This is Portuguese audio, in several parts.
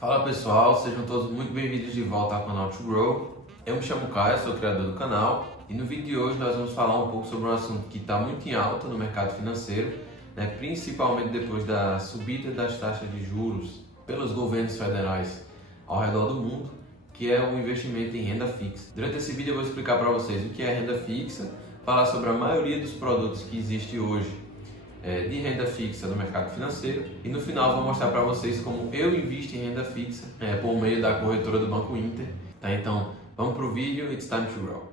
Fala pessoal, sejam todos muito bem-vindos de volta ao canal To Grow. Eu me chamo Caio, sou criador do canal e no vídeo de hoje nós vamos falar um pouco sobre um assunto que está muito em alta no mercado financeiro, principalmente depois da subida das taxas de juros pelos governos federais ao redor do mundo, que é o investimento em renda fixa. Durante esse vídeo eu vou explicar para vocês o que é renda fixa, falar sobre a maioria dos produtos que existe hoje de renda fixa no mercado financeiro e no final vou mostrar para vocês como eu invisto em renda fixa por meio da corretora do Banco Inter. Tá? Então vamos para o vídeo, it's time to grow.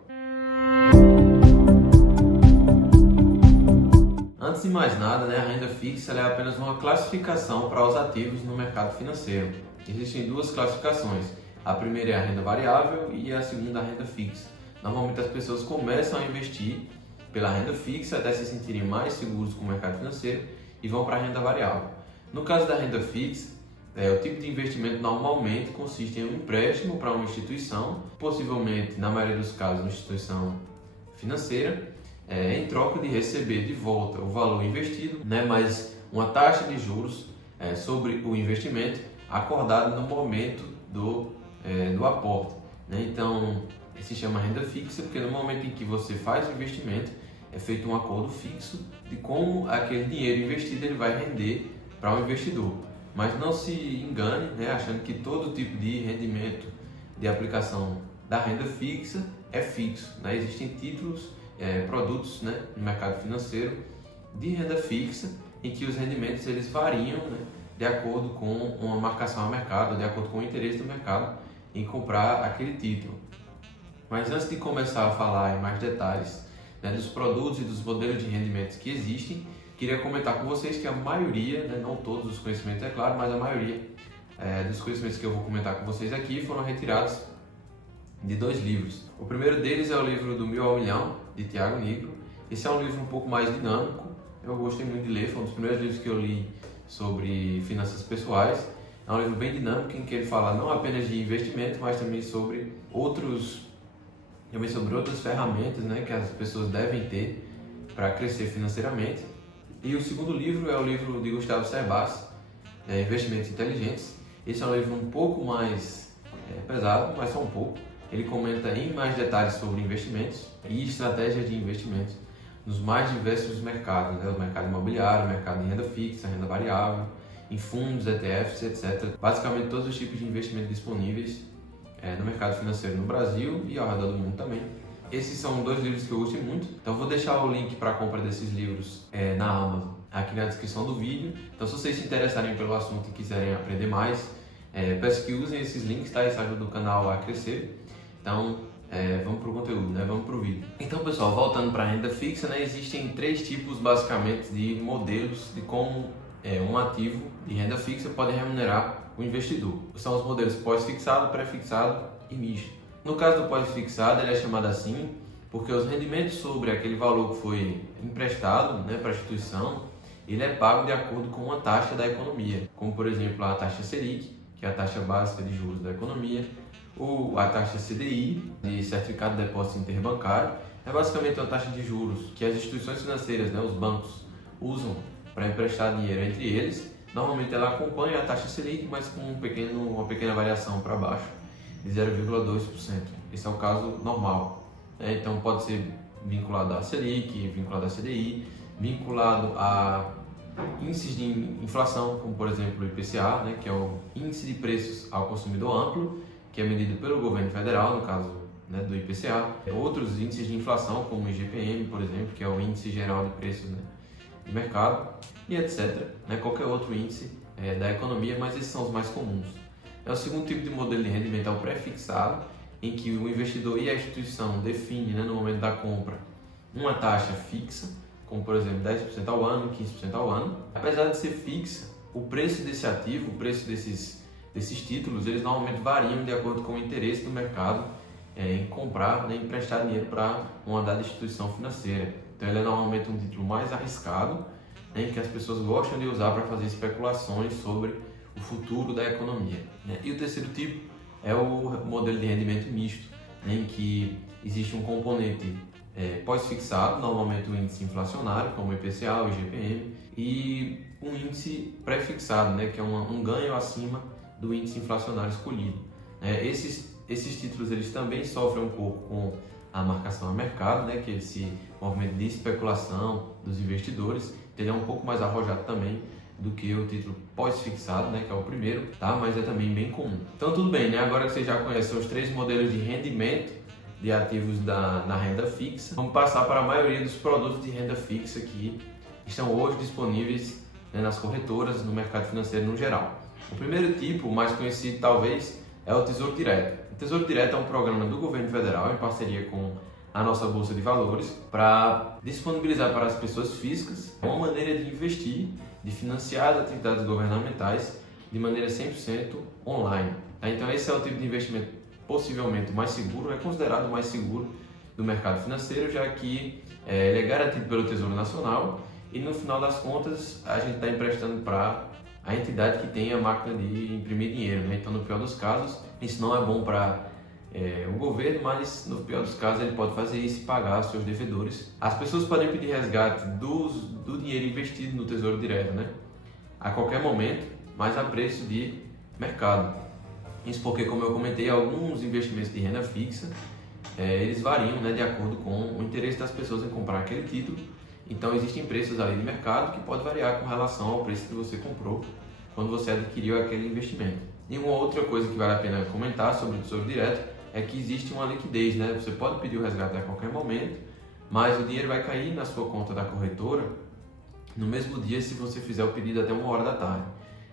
Antes de mais nada, a renda fixa é apenas uma classificação para os ativos no mercado financeiro. Existem duas classificações, a primeira é a renda variável e a segunda a renda fixa. Normalmente as pessoas começam a investir pela renda fixa até se sentirem mais seguros com o mercado financeiro e vão para a renda variável. No caso da renda fixa, o tipo de investimento normalmente consiste em um empréstimo para uma instituição, possivelmente, na maioria dos casos, uma instituição financeira, em troca de receber de volta o valor investido, mais uma taxa de juros sobre o investimento acordado no momento do aporte. Então, se chama renda fixa porque no momento em que você faz o investimento é feito um acordo fixo de como aquele dinheiro investido ele vai render para o investidor. Mas não se engane, achando que todo tipo de rendimento de aplicação da renda fixa é fixo. Existem títulos, produtos no mercado financeiro de renda fixa em que os rendimentos eles variam de acordo com uma marcação a mercado, de acordo com o interesse do mercado em comprar aquele título. Mas antes de começar a falar em mais detalhes dos produtos e dos modelos de rendimentos que existem, queria comentar com vocês que a maioria, não todos os conhecimentos é claro, mas a maioria dos conhecimentos que eu vou comentar com vocês aqui foram retirados de dois livros. O primeiro deles é o livro do 1000 ao Milhão, de Thiago Nigro. Esse é um livro um pouco mais dinâmico, eu gostei muito de ler, foi um dos primeiros livros que eu li sobre finanças pessoais. É um livro bem dinâmico em que ele fala não apenas de investimento, mas também sobre outras ferramentas que as pessoas devem ter para crescer financeiramente. E o segundo livro é o livro de Gustavo Cerbasi, Investimentos Inteligentes. Esse é um livro um pouco mais pesado, mas só um pouco. Ele comenta em mais detalhes sobre investimentos e estratégias de investimentos nos mais diversos mercados, o mercado imobiliário, o mercado de renda fixa, renda variável, em fundos, ETFs, etc. Basicamente todos os tipos de investimento disponíveis no mercado financeiro no Brasil e ao redor do mundo também. Esses são dois livros que eu gostei muito, então vou deixar o link para a compra desses livros na Amazon aqui na descrição do vídeo. Então se vocês se interessarem pelo assunto e quiserem aprender mais, peço que usem esses links, tá? Isso ajuda o canal a crescer. Então vamos para o conteúdo, vamos para o vídeo. Então pessoal, voltando para a renda fixa, existem três tipos basicamente de modelos de como um ativo de renda fixa pode remunerar o investidor. São os modelos pós-fixado, pré-fixado e misto. No caso do pós-fixado, ele é chamado assim porque os rendimentos sobre aquele valor que foi emprestado para a instituição, ele é pago de acordo com uma taxa da economia, como por exemplo a taxa Selic, que é a taxa básica de juros da economia, ou a taxa CDI, de Certificado de Depósito Interbancário. É basicamente uma taxa de juros que as instituições financeiras, os bancos, usam para emprestar dinheiro entre eles. Normalmente ela acompanha a taxa Selic, mas com uma pequena variação para baixo, de 0,2%. Esse é o caso normal. Então pode ser vinculado à Selic, vinculado à CDI, vinculado a índices de inflação, como por exemplo o IPCA, que é o Índice de Preços ao Consumidor Amplo, que é medido pelo governo federal, no caso do IPCA. Outros índices de inflação, como o IGPM, por exemplo, que é o Índice Geral de Preços de Mercado, e etc. Qualquer outro índice da economia, mas esses são os mais comuns. O segundo tipo de modelo de rendimento é o pré-fixado, em que o investidor e a instituição definem no momento da compra uma taxa fixa, como por exemplo 10% ao ano, 15% ao ano. Apesar de ser fixa, o preço desse ativo, o preço desses títulos, eles normalmente variam de acordo com o interesse do mercado em comprar, em emprestar dinheiro para uma dada instituição financeira. Então ele é normalmente um título mais arriscado, em que as pessoas gostam de usar para fazer especulações sobre o futuro da economia. E o terceiro tipo é o modelo de rendimento misto, em que existe um componente pós-fixado, normalmente o índice inflacionário, como o IPCA, o IGPM, e um índice pré-fixado, que é um ganho acima do índice inflacionário escolhido. Esses títulos eles também sofrem um pouco com a marcação a mercado, que é esse movimento de especulação dos investidores. Ele é um pouco mais arrojado também do que o título pós-fixado, que é o primeiro, tá? Mas é também bem comum. Então tudo bem, agora que você já conhece os 3 modelos de rendimento de ativos na renda fixa, vamos passar para a maioria dos produtos de renda fixa que estão hoje disponíveis nas corretoras, no mercado financeiro no geral. O primeiro tipo, mais conhecido talvez, é o Tesouro Direto. O Tesouro Direto é um programa do governo federal em parceria com a nossa Bolsa de Valores para disponibilizar para as pessoas físicas uma maneira de investir, de financiar as atividades governamentais de maneira 100% online. Então esse é o tipo de investimento possivelmente mais seguro, é considerado o mais seguro do mercado financeiro, já que ele é garantido pelo Tesouro Nacional e no final das contas a gente está emprestando para a entidade que tem a máquina de imprimir dinheiro. Então no pior dos casos isso não é bom para o governo, mas no pior dos casos ele pode fazer isso e pagar os seus devedores. As pessoas podem pedir resgate do dinheiro investido no Tesouro Direto, a qualquer momento, mas a preço de mercado. Isso porque, como eu comentei, alguns investimentos de renda fixa eles variam de acordo com o interesse das pessoas em comprar aquele título. Então existem preços ali de mercado que pode variar com relação ao preço que você comprou quando você adquiriu aquele investimento. E uma outra coisa que vale a pena comentar sobre o Tesouro Direto é que existe uma liquidez, Você pode pedir o resgate a qualquer momento, mas o dinheiro vai cair na sua conta da corretora no mesmo dia se você fizer o pedido até 1h da tarde.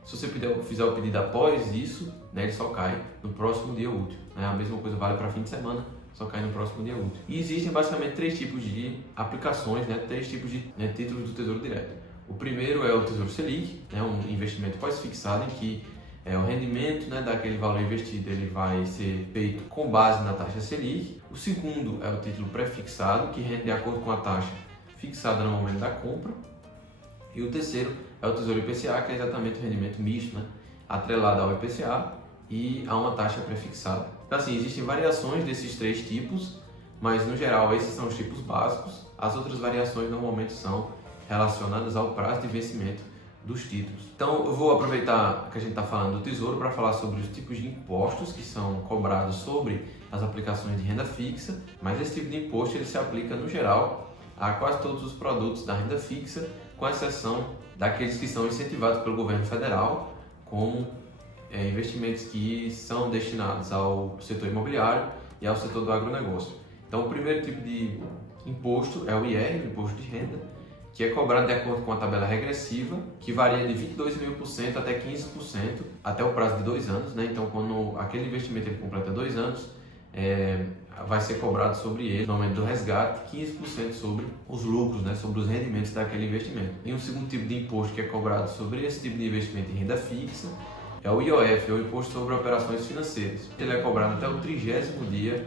Se você fizer o pedido após isso, ele só cai no próximo dia útil. A mesma coisa vale para fim de semana, só cai no próximo dia útil. E existem basicamente 3 tipos de aplicações, 3 tipos de títulos do Tesouro Direto. O primeiro é o Tesouro Selic, um investimento pós-fixado em que o rendimento daquele valor investido ele vai ser feito com base na taxa Selic. O segundo é o título pré-fixado, que rende de acordo com a taxa fixada no momento da compra. E o terceiro é o Tesouro IPCA, que é exatamente o rendimento misto, atrelado ao IPCA e a uma taxa pré-fixada. Então, assim, existem variações desses 3 tipos, mas no geral esses são os tipos básicos. As outras variações normalmente são relacionadas ao prazo de vencimento dos títulos. Então eu vou aproveitar que a gente está falando do Tesouro para falar sobre os tipos de impostos que são cobrados sobre as aplicações de renda fixa, mas esse tipo de imposto ele se aplica no geral a quase todos os produtos da renda fixa, com exceção daqueles que são incentivados pelo governo federal, como investimentos que são destinados ao setor imobiliário e ao setor do agronegócio. Então o primeiro tipo de imposto é o IR, o Imposto de Renda, que é cobrado de acordo com a tabela regressiva, que varia de 22.000% até 15%, até o prazo de 2 anos. Então, quando aquele investimento ele completa 2 anos, vai ser cobrado sobre ele, no momento do resgate, 15% sobre os lucros, sobre os rendimentos daquele investimento. E um segundo tipo de imposto que é cobrado sobre esse tipo de investimento em renda fixa é o IOF, é o Imposto sobre Operações Financeiras. Ele é cobrado até o 30º dia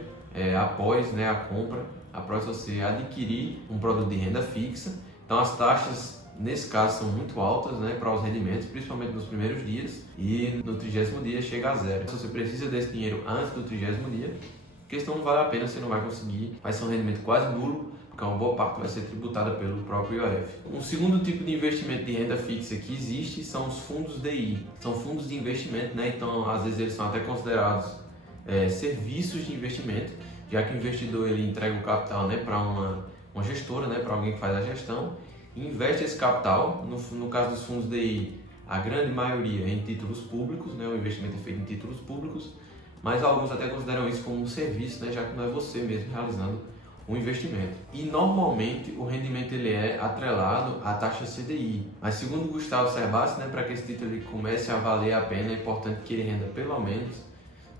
após a compra, após você adquirir um produto de renda fixa. Então as taxas nesse caso são muito altas para os rendimentos, principalmente nos primeiros dias, e no 30º dia chega a 0. Se você precisa desse dinheiro antes do 30º dia, a questão não vale a pena, você não vai conseguir, vai ser um rendimento quase nulo, porque uma boa parte vai ser tributada pelo próprio IOF. Um segundo tipo de investimento de renda fixa que existe são os fundos DI, são fundos de investimento, então às vezes eles são até considerados serviços de investimento, já que o investidor ele entrega o capital para uma gestora, para alguém que faz a gestão, e investe esse capital, no caso dos fundos DI, a grande maioria em títulos públicos, o investimento é feito em títulos públicos, mas alguns até consideram isso como um serviço, já que não é você mesmo realizando um investimento. E normalmente o rendimento ele é atrelado à taxa CDI, mas segundo Gustavo Cerbasi, para que esse título ele comece a valer a pena, é importante que ele renda pelo menos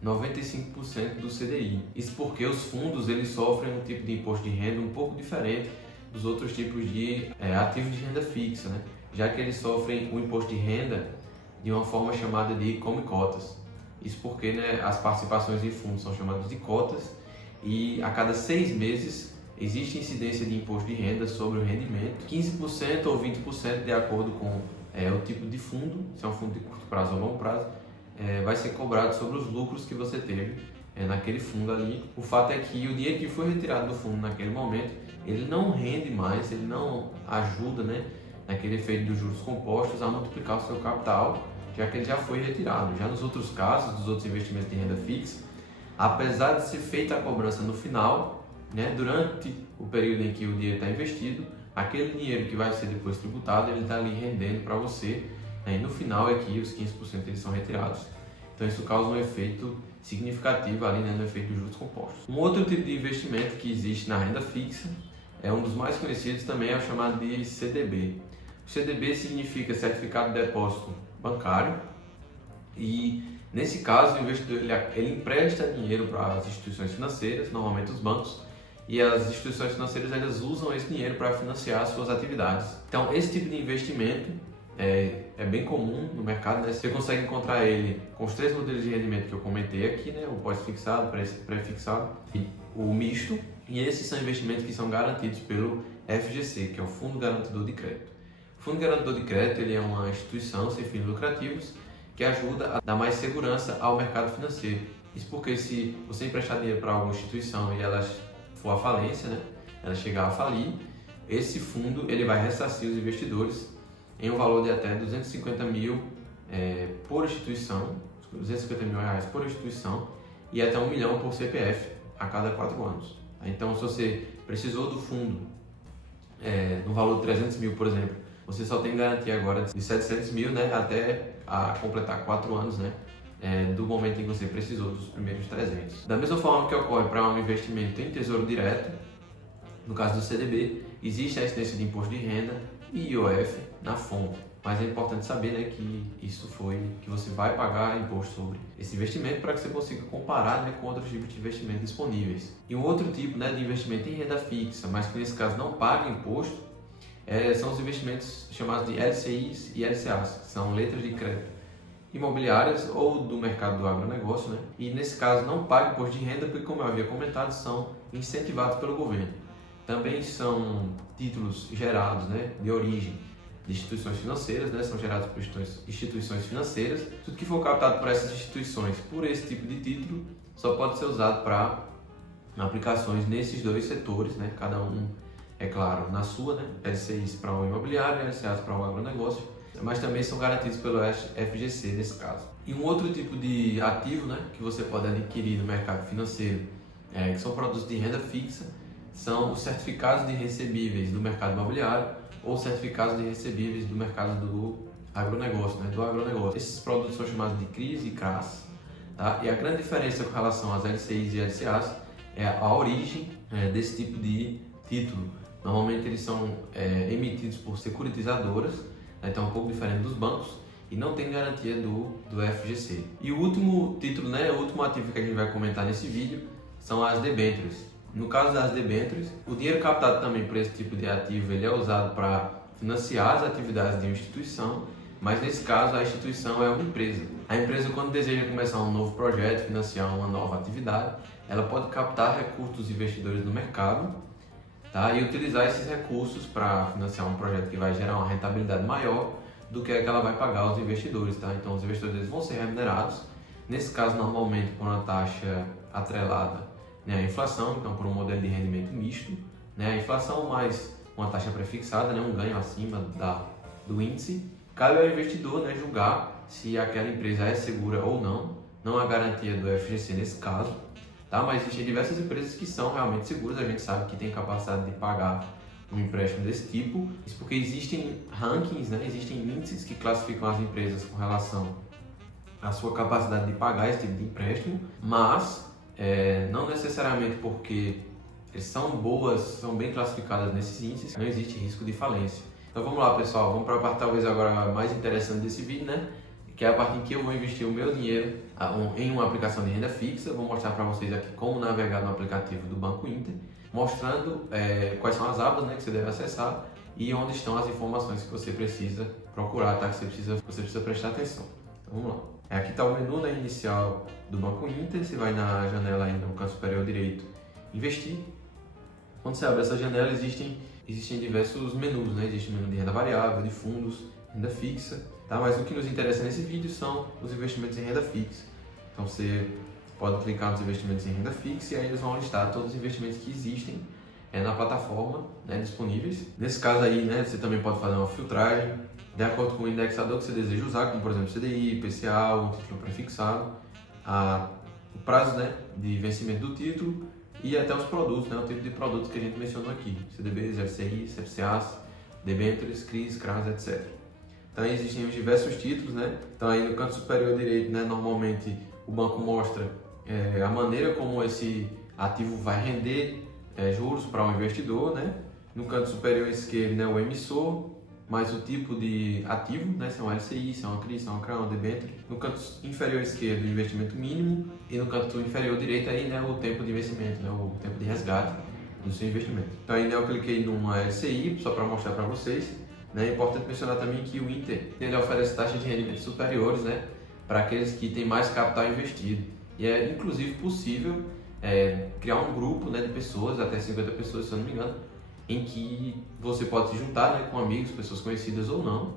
95% do CDI. Isso porque os fundos eles sofrem um tipo de imposto de renda um pouco diferente dos outros tipos de ativos de renda fixa, já que eles sofrem o imposto de renda de uma forma chamada de come-cotas. Isso porque as participações em fundos são chamadas de cotas e a cada 6 meses existe incidência de imposto de renda sobre o rendimento, 15% ou 20% de acordo com o tipo de fundo, se é um fundo de curto prazo ou longo prazo, vai ser cobrado sobre os lucros que você teve naquele fundo ali. O fato é que o dinheiro que foi retirado do fundo naquele momento, ele não rende mais, ele não ajuda naquele efeito dos juros compostos a multiplicar o seu capital, já que ele já foi retirado. Já nos outros casos, dos outros investimentos de renda fixa, apesar de ser feita a cobrança no final, né, durante o período em que o dinheiro está investido, aquele dinheiro que vai ser depois tributado, ele está ali rendendo para você, né, e no final é que os 15% eles são retirados. Então isso causa um efeito significativo ali, né, no efeito de juros compostos. Um outro tipo de investimento que existe na renda fixa, é um dos mais conhecidos também, é o chamado de CDB. O CDB significa Certificado de Depósito Bancário, e nesse caso o investidor ele empresta dinheiro para as instituições financeiras, normalmente os bancos, e as instituições financeiras elas usam esse dinheiro para financiar as suas atividades. Então esse tipo de investimento é bem comum no mercado, né? Você consegue encontrar ele com os 3 modelos de rendimento que eu comentei aqui, né? O pós-fixado, pré-fixado e o misto. E esses são investimentos que são garantidos pelo FGC, que é o Fundo Garantidor de Crédito. O Fundo Garantidor de Crédito ele é uma instituição sem fins lucrativos que ajuda a dar mais segurança ao mercado financeiro. Isso porque se você emprestar dinheiro para alguma instituição e ela for à falência, né? Ela chegar a falir, esse fundo ele vai ressarcir os investidores em um valor de até 250 mil por instituição, 250 mil reais por instituição e até 1 milhão por CPF a cada 4 anos. Então, se você precisou do fundo no valor de 300 mil, por exemplo, você só tem garantia agora de 700 mil, né, até a completar 4 anos, né, do momento em que você precisou dos primeiros 300. Da mesma forma que ocorre para um investimento em tesouro direto, no caso do CDB, existe a incidência de imposto de renda e IOF na fonte. Mas é importante saber, né, que você vai pagar imposto sobre esse investimento para que você consiga comparar, né, com outros tipos de investimento disponíveis. E um outro tipo, né, de investimento em renda fixa, mas que nesse caso não paga imposto, são os investimentos chamados de LCIs e LCAs, que são letras de crédito imobiliárias ou do mercado do agronegócio, né? E nesse caso não paga imposto de renda porque, como eu havia comentado, são incentivados pelo governo. Também são títulos gerados, né, de origem de instituições financeiras, né, são gerados por instituições financeiras. Tudo que for captado por essas instituições por esse tipo de título só pode ser usado para aplicações nesses 2 setores, né, cada um, é claro, na sua, né, LCIs para o imobiliário e LCAs para o agronegócio, mas também são garantidos pelo FGC nesse caso. E um outro tipo de ativo, né, que você pode adquirir no mercado financeiro, que são produtos de renda fixa, são os certificados de recebíveis do mercado imobiliário ou certificados de recebíveis do mercado do agronegócio, né, do agronegócio. Esses produtos são chamados de CRIs e CRAs, tá? E a grande diferença com relação às LCIs e LCAs é a origem desse tipo de título. Normalmente eles são emitidos por securitizadoras, né, então é um pouco diferente dos bancos e não tem garantia do FGC. E o último título, né, o último ativo que a gente vai comentar nesse vídeo são as debêntures. No caso das debêntures, o dinheiro captado também por esse tipo de ativo ele é usado para financiar as atividades de uma instituição, mas nesse caso a instituição é uma empresa. A empresa, quando deseja começar um novo projeto, financiar uma nova atividade, ela pode captar recursos dos investidores do mercado, tá? E utilizar esses recursos para financiar um projeto que vai gerar uma rentabilidade maior do que a que ela vai pagar aos investidores. Tá? Então os investidores vão ser remunerados, nesse caso normalmente por uma taxa atrelada, né, a inflação, então por um modelo de rendimento misto, né, a inflação mais uma taxa prefixada, né, um ganho acima do índice. Cabe ao investidor, né, julgar se aquela empresa é segura ou não há garantia do FGC nesse caso, tá? Mas existem diversas empresas que são realmente seguras, a gente sabe que tem capacidade de pagar um empréstimo desse tipo, isso porque existem rankings, né, existem índices que classificam as empresas com relação à sua capacidade de pagar esse tipo de empréstimo, mas não necessariamente porque eles são boas, são bem classificadas nesses índices, não existe risco de falência. Então vamos lá, pessoal, vamos para a parte talvez agora mais interessante desse vídeo, né? Que é a parte em que eu vou investir o meu dinheiro em uma aplicação de renda fixa. Vou mostrar para vocês aqui como navegar no aplicativo do Banco Inter, mostrando quais são as abas, né, que você deve acessar e onde estão as informações que você precisa procurar, tá? Que você precisa prestar atenção. Então vamos lá. Aqui está o menu, né, inicial do Banco Inter. Você vai na janela aí no canto superior direito, investir. Quando você abre essa janela, existem diversos menus, né? Existe o menu de renda variável, de fundos, renda fixa, tá? Mas o que nos interessa nesse vídeo são os investimentos em renda fixa. Então você pode clicar nos investimentos em renda fixa e aí eles vão listar todos os investimentos que existem na plataforma, né, disponíveis. Nesse caso aí, né, você também pode fazer uma filtragem, de acordo com o indexador que você deseja usar, como por exemplo CDI, PCA, um título prefixado, o prazo, né, de vencimento do título e até os produtos, né, o tipo de produtos que a gente mencionou aqui, CDBs, LCIs, FCAs, debêntures, CRIs, CRAs, etc. Então existem os diversos títulos, né? Então aí no canto superior direito, né, normalmente o banco mostra a maneira como esse ativo vai render juros para o investidor, né? No canto superior esquerdo, né, o emissor, mais o tipo de ativo, né, se é um LCI, se é uma CRI, se é uma CRA, uma debênture. No canto inferior esquerdo, o investimento mínimo e no canto inferior direito aí, né, o tempo de investimento, né, o tempo de resgate do seu investimento. Então aí, né, eu cliquei numa LCI só para mostrar para vocês. É importante mencionar também que o Inter ele oferece taxas de rendimento superiores, né, para aqueles que têm mais capital investido. E é inclusive possível criar um grupo, né, de pessoas, até 50 pessoas, se eu não me engano, em que você pode se juntar, né, com amigos, pessoas conhecidas ou não,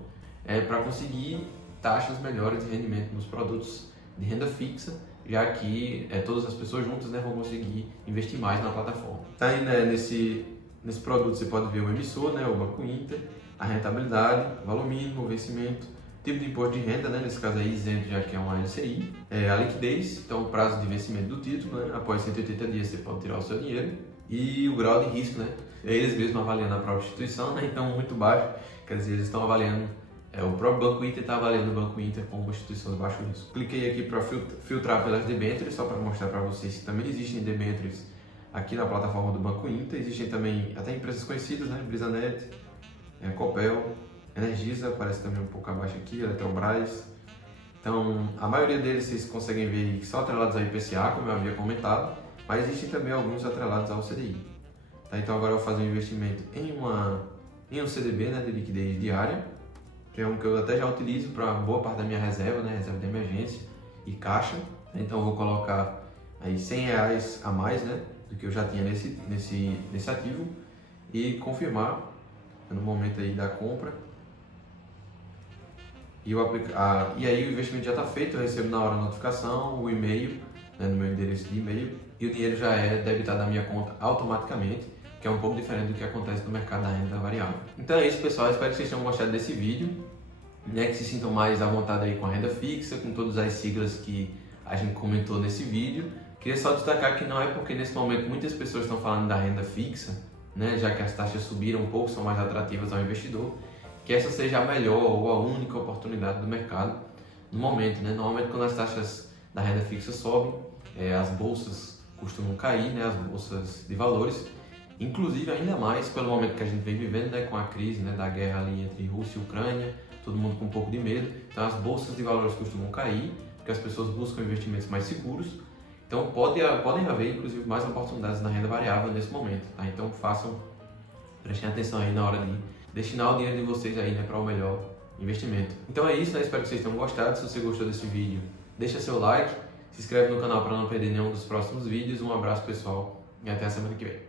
para conseguir taxas melhores de rendimento nos produtos de renda fixa, já que todas as pessoas juntas, né, vão conseguir investir mais na plataforma. Tá aí, né, nesse produto você pode ver o emissor, né, o Banco Inter, a rentabilidade, valor mínimo, vencimento, tipo de imposto de renda, né, nesse caso aí isento, já que é uma LCI, a liquidez, então o prazo de vencimento do título, né, após 180 dias você pode tirar o seu dinheiro, e o grau de risco, né, eles mesmos avaliando a própria instituição, né, então muito baixo, quer dizer, eles estão avaliando, o próprio Banco Inter está avaliando o Banco Inter como uma instituição de baixo risco. Cliquei aqui para filtrar pelas debêntures, só para mostrar para vocês que também existem debêntures aqui na plataforma do Banco Inter, existem também até empresas conhecidas, né, Brisanet, Copel, Energisa, aparece também um pouco abaixo aqui, Eletrobras. Então, a maioria deles vocês conseguem ver que são atrelados ao IPCA, como eu havia comentado, mas existem também alguns atrelados ao CDI. Tá, então agora eu vou fazer um investimento em um CDB, né, de liquidez diária, que é um que eu até já utilizo para boa parte da minha reserva, né, reserva de emergência e caixa. Então eu vou colocar aí R$100 a mais, né, do que eu já tinha nesse ativo e confirmar no momento aí da compra. E aí o investimento já está feito, eu recebo na hora a notificação, o e-mail, né, no meu endereço de e-mail, e o dinheiro já é debitado da minha conta automaticamente, que é um pouco diferente do que acontece no mercado da renda variável. Então é isso, pessoal, espero que vocês tenham gostado desse vídeo, né, que se sintam mais à vontade aí com a renda fixa, com todas as siglas que a gente comentou nesse vídeo. Queria só destacar que não é porque nesse momento muitas pessoas estão falando da renda fixa, né, já que as taxas subiram um pouco, são mais atrativas ao investidor, que essa seja a melhor ou a única oportunidade do mercado no momento, né? Normalmente quando as taxas da renda fixa sobem, as bolsas costumam cair, né, as bolsas de valores, inclusive ainda mais pelo momento que a gente vem vivendo, né, com a crise, né, da guerra ali entre Rússia e Ucrânia, todo mundo com um pouco de medo, então as bolsas de valores costumam cair, porque as pessoas buscam investimentos mais seguros. Então podem haver inclusive mais oportunidades na renda variável nesse momento, tá? Então prestem atenção aí na hora de destinar o dinheiro de vocês aí, né, para o melhor investimento. Então é isso, né? Espero que vocês tenham gostado. Se você gostou desse vídeo, deixa seu like, se inscreve no canal para não perder nenhum dos próximos vídeos. Um abraço, pessoal, e até a semana que vem.